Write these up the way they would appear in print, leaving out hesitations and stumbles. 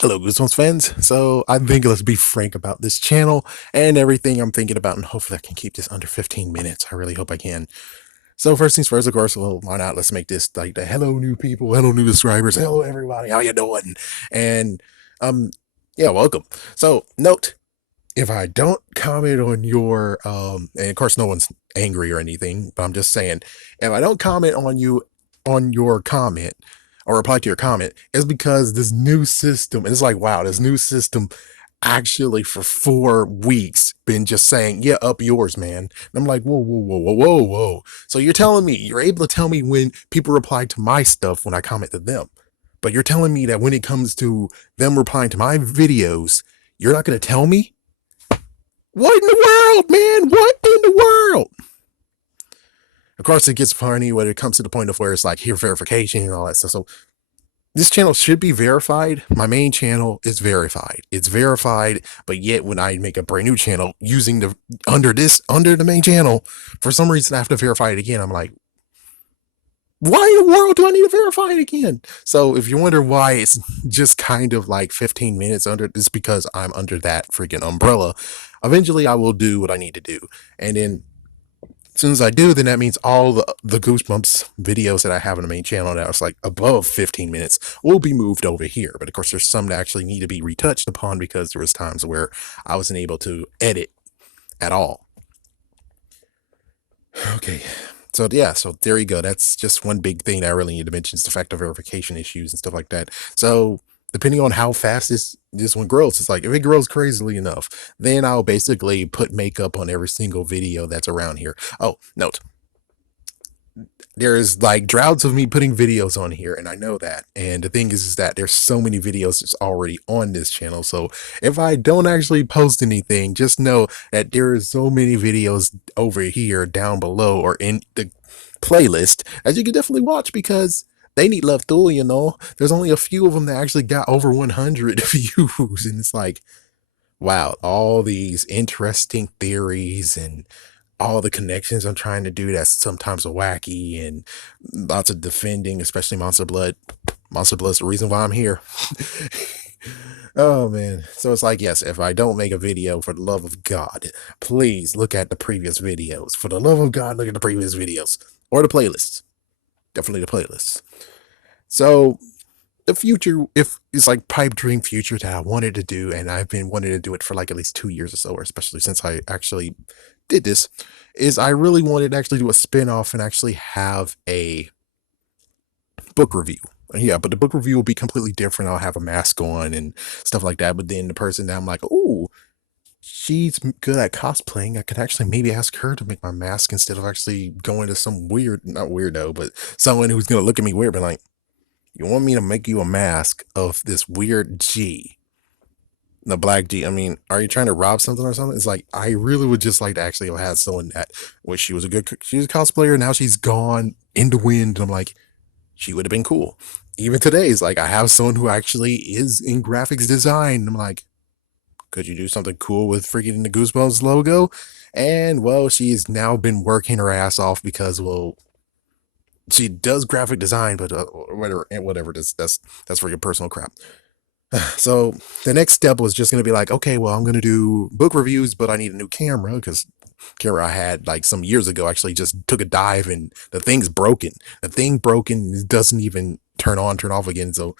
Hello, Goosebumps fans. So I think let's be frank about this channel and everything I'm thinking about, and hopefully I can keep this under 15 minutes. I really hope I can. So first things first, of course, well, why not? Let's make this like the hello new people, hello new subscribers, hello everybody, how you doing? And um, yeah, welcome. So note, if I don't comment on your and of course no one's angry or anything, but I'm just saying, if I don't comment on your comment or reply to your comment, it's because this new system, and it's like, wow, this new system actually for 4 weeks been just saying, yeah, up yours, man. And I'm like, whoa, whoa, whoa, whoa, whoa, whoa. So you're telling me you're able to tell me when people reply to my stuff when I comment to them. But you're telling me that when it comes to them replying to my videos, you're not going to tell me? What in the world, man? What in the world? Of course, it gets funny when it comes to the point of where it's like here verification and all that stuff. So this channel should be verified. My main channel is verified. It's verified, but yet when I make a brand new channel using the under the main channel, for some reason I have to verify it again. I'm like, why in the world do I need to verify it again? So if you wonder why it's just kind of like 15 minutes under, it's because I'm under that freaking umbrella. Eventually I will do what I need to do. And then as soon as I do, then that means all the Goosebumps videos that I have on the main channel that was like above 15 minutes will be moved over here. But of course, there's some that actually need to be retouched upon because there was times where I wasn't able to edit at all. Okay. So yeah, so there you go. That's just one big thing that I really need to mention is the factor verification issues and stuff like that. So depending on how fast this one grows, it's like if it grows crazily enough, then I'll basically put makeup on every single video that's around here. Oh, note, there's like droughts of me putting videos on here, and I know that. And the thing is that there's so many videos that's already on this channel. So if I don't actually post anything, just know that there are so many videos over here down below or in the playlist as you can definitely watch because they need love too, you know. There's only a few of them that actually got over 100 views, and it's like, wow, all these interesting theories and all the connections I'm trying to do that's sometimes wacky and lots of defending, especially Monster Blood. Monster Blood's the reason why I'm here. Oh man. So it's like, yes, if I don't make a video, for the love of God, please look at the previous videos. For the love of God, look at the previous videos. Or the playlists. Definitely the playlists. So the future, if it's like pipe dream future that I wanted to do, and I've been wanting to do it for like at least 2 years or so, or especially since I actually did this, is I really wanted to actually do a spin-off and actually have a book review. Yeah, but the book review will be completely different. I'll have a mask on and stuff like that. But then the person that I'm like, oh, she's good at cosplaying. I could actually maybe ask her to make my mask instead of actually going to some weird, not weirdo, but someone who's gonna look at me weird, but like, you want me to make you a mask of this weird G, the black G? I mean, are you trying to rob something or something? It's like, I really would just like to actually have had someone that, wish she was a good, she was a cosplayer. Now she's gone in the wind. And I'm like, she would have been cool. Even today, it's like, I have someone who actually is in graphics design. I'm like, could you do something cool with freaking the Goosebumps logo? And well, she's now been working her ass off because, well, she does graphic design, but whatever, that's for your personal crap. So the next step was just going to be like, okay, well, I'm going to do book reviews, but I need a new camera because camera I had like some years ago actually just took a dive and the thing's broken. The thing broken doesn't even turn on, turn off again. So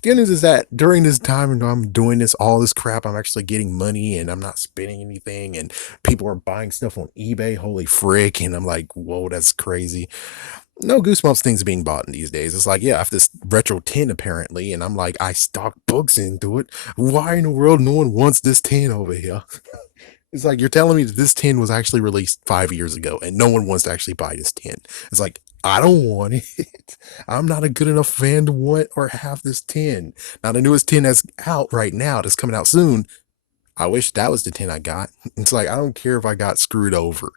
the good news is that during this time and I'm doing this, all this crap, I'm actually getting money and I'm not spending anything. And people are buying stuff on eBay. Holy frick. And I'm like, whoa, that's crazy. No Goosebumps things being bought in these days. It's like, yeah, I have this retro tin apparently, and I'm like, I stock books into it. Why in the world no one wants this tin over here? It's like you're telling me that this tin was actually released 5 years ago, and no one wants to actually buy this tin. It's like, I don't want it. I'm not a good enough fan to want or have this tin. Now the newest tin that's out right now, that's coming out soon. I wish that was the tin I got. It's like I don't care if I got screwed over.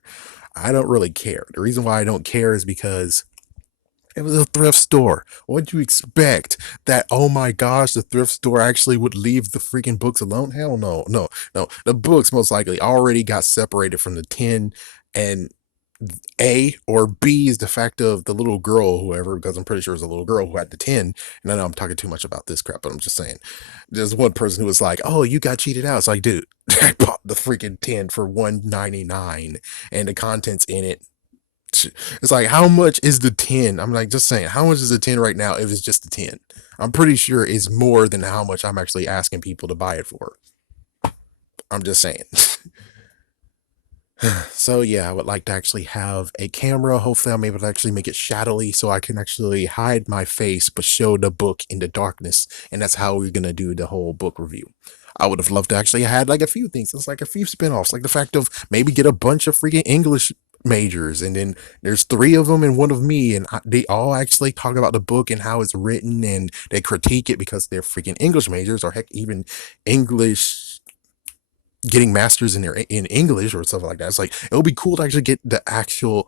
I don't really care. The reason why I don't care is because it was a thrift store. What'd you expect? That, oh my gosh, the thrift store actually would leave the freaking books alone? Hell no, no, no. The books most likely already got separated from the tin, and A, or B is the fact of the little girl, whoever, because I'm pretty sure it was a little girl who had the 10. And I know I'm talking too much about this crap, but I'm just saying. There's one person who was like, "Oh, you got cheated out." It's like, dude, I bought the freaking 10 for 199 and the contents in it. It's like, how much is the 10? I'm like, just saying, how much is the 10 right now if it's just the 10? I'm pretty sure it's more than how much I'm actually asking people to buy it for. I'm just saying. So yeah, I would like to actually have a camera. Hopefully I'm able to actually make it shadowy so I can actually hide my face but show the book in the darkness. And that's how we're gonna do the whole book review. I would have loved to actually had like a few things. It's like a few spin-offs, like the fact of maybe get a bunch of freaking English majors, and then there's three of them and one of me, and they all actually talk about the book and how it's written, and they critique it because they're freaking English majors, or heck, even English, getting masters in their in English or stuff like that. It's like it would be cool to actually get the actual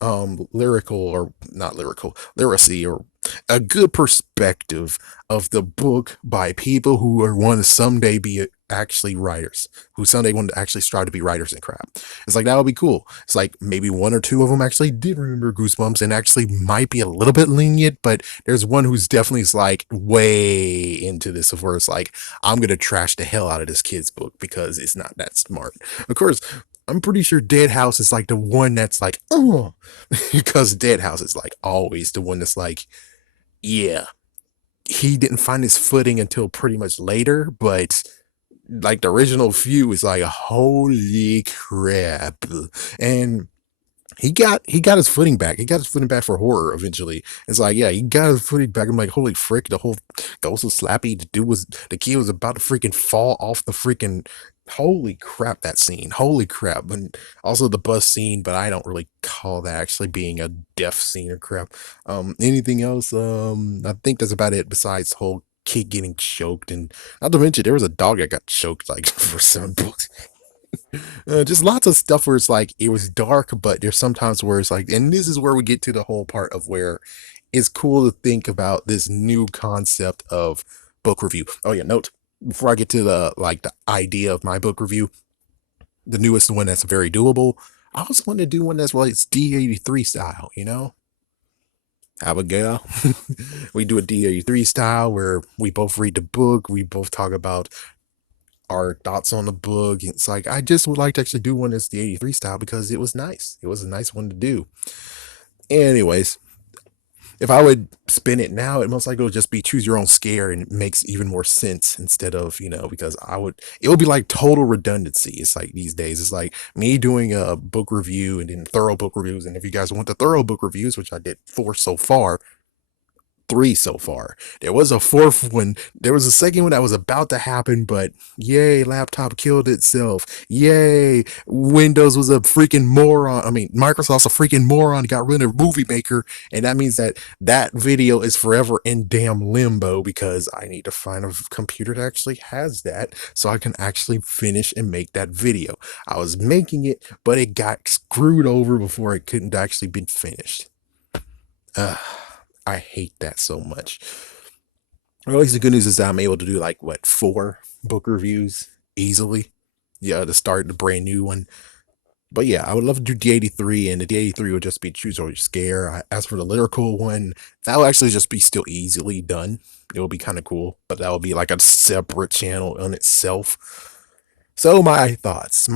lyrical, or not lyrical, literacy, or a good perspective of the book by people who are want to someday be actually writers, who someday want to actually strive to be writers and crap. It's like that would be cool. It's like maybe one or two of them actually did remember Goosebumps and actually might be a little bit lenient, but there's one who's definitely is like way into this, of where it's like, I'm gonna trash the hell out of this kid's book because it's not that smart. Of course, I'm pretty sure Dead House is like the one that's like, oh, because Dead House is like always the one that's like, yeah, he didn't find his footing until pretty much later, but like the original few is like, holy crap. And he got his footing back. He got his footing back for horror eventually. It's like, yeah, he got his footing back. I'm like, holy frick, the whole ghost was slappy. The kid was about to freaking fall off the freaking, holy crap, that scene. Holy crap. And also the bus scene, but I don't really call that actually being a death scene or crap. Anything else? I think that's about it besides the whole kid getting choked, and not to mention there was a dog that got choked like for 7 books. Just lots of stuff where it's like it was dark, but there's sometimes where it's like, and this is where we get to the whole part of where it's cool to think about this new concept of book review. Oh yeah, note before I get to the idea of my book review, the newest one that's very doable. I also want to do one that's, well, it's D83 style, Have a girl. We do a D83 style where we both read the book, we both talk about our thoughts on the book. It's like I just would like to actually do one that's the 83 style because it was nice. It was a nice one to do. Anyways, if I would spin it now, it most likely would just be choose your own scare, and it makes even more sense instead of, because it would be like total redundancy. It's like these days, it's like me doing a book review and then thorough book reviews. And if you guys want the thorough book reviews, which I did 4 so far, 3 so far. There was a fourth one. There was a second one that was about to happen, but yay, laptop killed itself. Yay, Windows was a freaking moron. I mean, Microsoft's a freaking moron. Got rid of Movie Maker, and that means that video is forever in damn limbo because I need to find a computer that actually has that so I can actually finish and make that video. I was making it, but it got screwed over before it couldn't actually be finished. Uh, I hate that so much. Well, at least the good news is that I'm able to do like what, 4 book reviews easily. Yeah, to start the brand new one. But yeah, I would love to do D83, and the D83 would just be choose or scare. As for the lyrical one, that will actually just be still easily done. It will be kind of cool, but that will be like a separate channel on itself. So my thoughts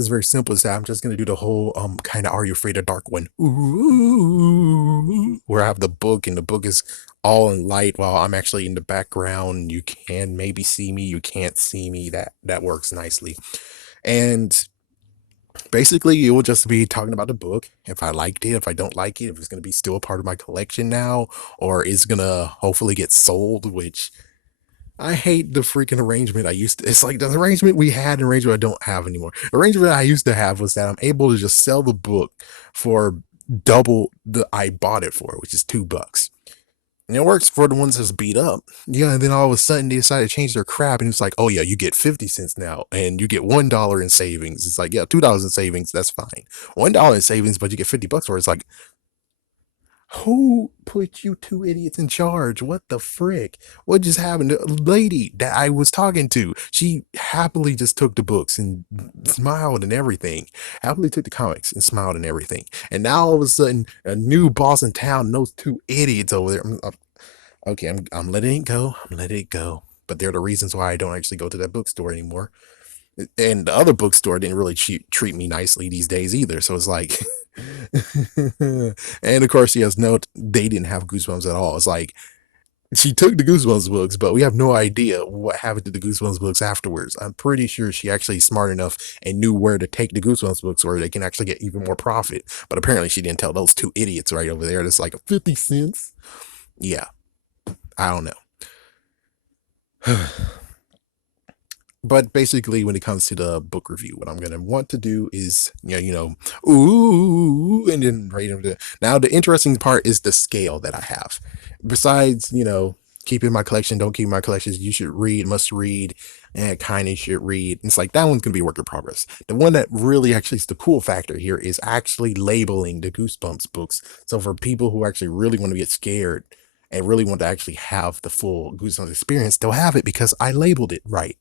is very simple. Is that I'm just gonna do the whole kind of Are You Afraid of Dark one, ooh, where I have the book, and the book is all in light while I'm actually in the background. You can maybe see me, you can't see me. That works nicely. And basically, it will just be talking about the book. If I liked it, if I don't like it, if it's gonna be still a part of my collection now, or is gonna hopefully get sold, which I hate the freaking arrangement I used to. It's like the arrangement we had, an arrangement I don't have anymore. The arrangement I used to have was that I'm able to just sell the book for double the I bought it for, which is $2. And it works for the ones that's beat up. Yeah, and then all of a sudden they decided to change their crap, and it's like, oh yeah, you get 50 cents now, and you get $1 in savings. It's like, yeah, $2 in savings, that's fine. $1 in savings, but you get $50 for it. It's like, Who put you two idiots in charge? What the frick? What just happened? The lady that I was talking to, she happily just took the books and smiled and everything. Happily took the comics and smiled and everything. And now all of a sudden, a new boss in town, and those two idiots over there. Okay, I'm letting it go. I'm letting it go. But they're the reasons why I don't actually go to that bookstore anymore. And the other bookstore didn't really treat me nicely these days either. So it's like, and of course, yes, no, they didn't have Goosebumps at all. It's like she took the Goosebumps books, but we have no idea what happened to the Goosebumps books afterwards. I'm pretty sure she actually smart enough and knew where to take the Goosebumps books where they can actually get even more profit. But apparently, she didn't tell those two idiots right over there. That's like 50 cents. Yeah, I don't know. But basically, when it comes to the book review, what I'm gonna want to do is, ooh, and then rate them. Now, the interesting part is the scale that I have. Besides, keeping my collection, don't keep my collections. You should read, must read, and kind of should read. It's like that one's gonna be a work in progress. The one that really actually is the cool factor here is actually labeling the Goosebumps books. So for people who actually really want to get scared and really want to actually have the full Goosebumps experience, they'll have it because I labeled it right.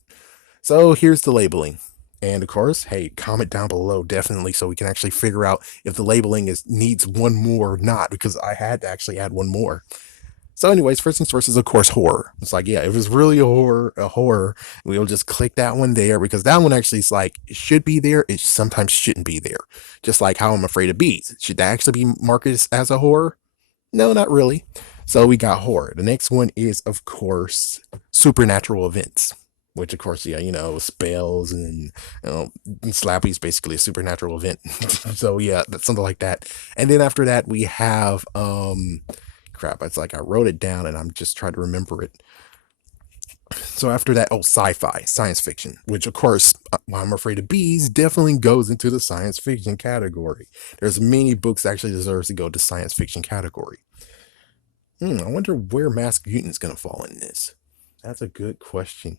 So here's the labeling. And of course, hey, comment down below definitely so we can actually figure out if the labeling needs one more or not, because I had to actually add one more. So, anyways, first things first is of course horror. It's like, yeah, if it's really a horror, we'll just click that one there because that one actually is like it should be there. It sometimes shouldn't be there. Just like How I'm Afraid of Bees. Should that actually be marketed as a horror? No, not really. So we got horror. The next one is, of course, supernatural events, which, of course, yeah, spells and Slappy's basically a supernatural event. So yeah, that's something like that. And then after that, we have crap. It's like I wrote it down and I'm just trying to remember it. So after that, sci-fi, science fiction, which of course, I'm Afraid of Bees definitely goes into the science fiction category. There's many books that actually deserves to go to science fiction category. I wonder where Masked Mutant's gonna fall in this. That's a good question.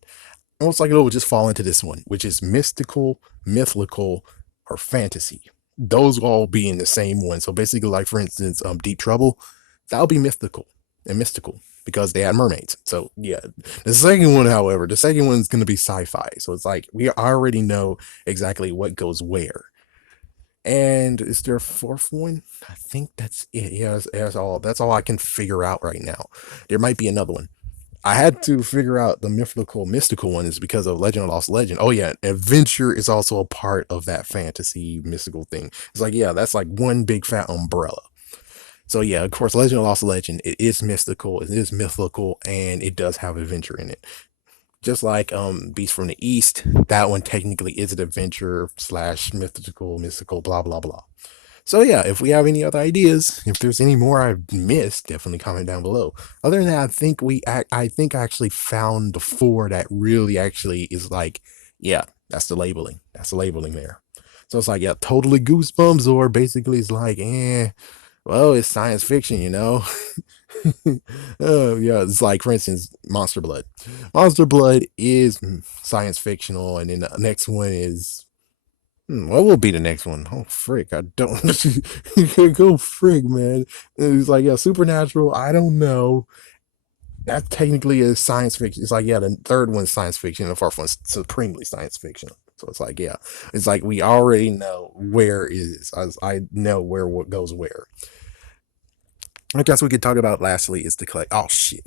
Almost like it will just fall into this one, which is mystical, mythical, or fantasy. Those will all be in the same one. So basically, like for instance, Deep Trouble, that'll be mythical and mystical because they had mermaids. So yeah, the second one, however, the second one's gonna be sci-fi. So it's like we already know exactly what goes where. And is there a fourth one? I think that's it. Yeah, that's all I can figure out right now. There might be another one. I had to figure out the mystical one is because of Legend of Lost Legend. Oh yeah, adventure is also a part of that fantasy mystical thing. It's like, yeah, that's like one big fat umbrella. So yeah, of course, Legend of Lost Legend, it is mystical, it is mythical, and it does have adventure in it. Just like Beast from the East, that one technically is an adventure slash mystical, blah blah blah. So yeah, if we have any other ideas, if there's any more I've missed, definitely comment down below. Other than that, I think I actually found the four that really actually is like, yeah, that's the labeling. That's the labeling there. So it's like, yeah, totally Goosebumps, or basically it's like, well, it's science fiction, yeah, it's like for instance, Monster Blood. Monster Blood is science fictional, and then the next one is what will be the next one? Oh frick, I don't go frick, man. It's like, yeah, supernatural. I don't know. That technically is science fiction. It's like, yeah, the third one's science fiction, the fourth one's supremely science fiction. So it's like, yeah, it's like we already know where is. I know where what goes where. I guess we could talk about lastly is to collect. Oh shit.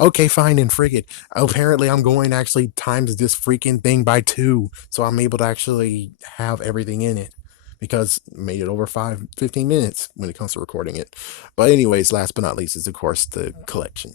Okay, fine and frigate. Apparently, I'm going to actually times this freaking thing by 2, so I'm able to actually have everything in it because I made it over 15 minutes when it comes to recording it. But anyways, last but not least is of course the collection.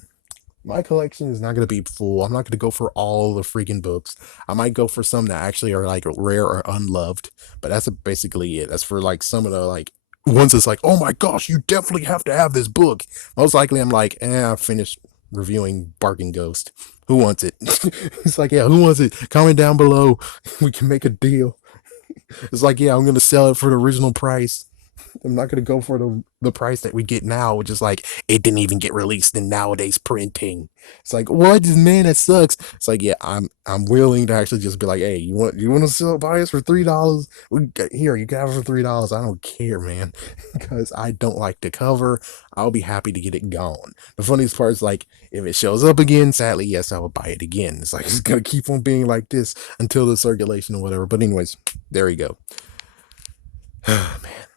My collection is not going to be full. I'm not going to go for all the freaking books. I might go for some that actually are like rare or unloved, but that's basically it. That's for like some of the like ones that's like, oh my gosh, you definitely have to have this book. Most likely, I'm like, I finished reviewing Barking Ghost. Who wants it? It's like, yeah, who wants it? Comment down below. We can make a deal. It's like, yeah, I'm going to sell it for the original price. I'm not gonna go for the price that we get now, which is like it didn't even get released in nowadays printing. It's like, what, man, that sucks. It's like, yeah, I'm willing to actually just be like, hey, you want to sell buy us for $3? Here, you can have it for $3. I don't care, man, because I don't like the cover. I'll be happy to get it gone. The funniest part is like if it shows up again, sadly, yes, I will buy it again. It's like it's gonna keep on being like this until the circulation or whatever. But anyways, there we go. Man.